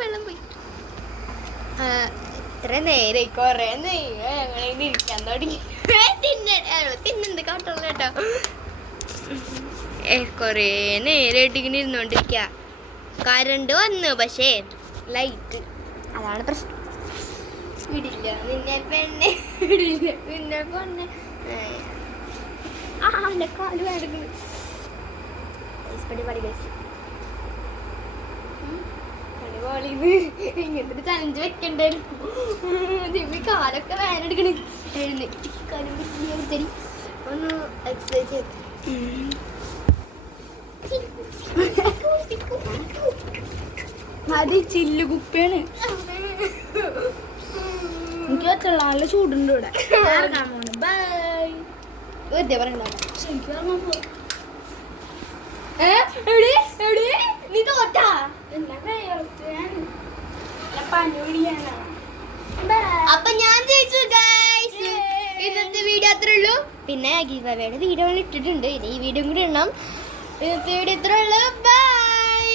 വെള്ളം പോയി. ഇത്ര നേരെ കൊറേ ഞങ്ങളെ ഇരിക്കാൻ തുടങ്ങി. തിന്നെന്ത് കാട്ടുള്ള കേട്ടോ. കൊറേ നേരായിട്ട് ഇങ്ങനെ ഇരുന്നോണ്ടിരിക്ക. കറണ്ട് വന്നു, പക്ഷേ ലൈറ്റ് അതാണ് പ്രശ്നം. വിടില്ല നിന്നെ പെണ്ണെ, വിടില്ല നിന്നെ പെണ്ണെ. എന്റെ കാല് വേടുക്കുന്നു. ഇങ്ങനത്തെ ചലഞ്ച് വെക്കണ്ടായിരുന്നു. കാലൊക്കെ വേനെടുക്കണ്. എഴുന്നേറ്റ് ഒന്ന് എക്സസൈസ് ചെയ്ത് അത് ചില്ല് കുപ്പിയാണ്. എനിക്ക് വെച്ചുള്ള നല്ല ചൂടുണ്ട് ഇവിടെ. ബൈ. വെറുതെ പറയണ്ട. എനിക്ക് പറഞ്ഞ നീ തോറ്റാ. അപ്പൊ ഞാൻ ജയിച്ചു ഗൈസ്. ഇന്നത്തെ വീഡിയോ അത്രേ ഉള്ളൂ. പിന്നെ ഗീവയുടെ വീഡിയോ ഇട്ടിട്ടുണ്ട്. ഇനി ഈ വീഡിയോ കൂടി ഇടണം. ഇന്നത്തെ വീഡിയോ ഇത്രേ ഉള്ളൂ. ബൈ.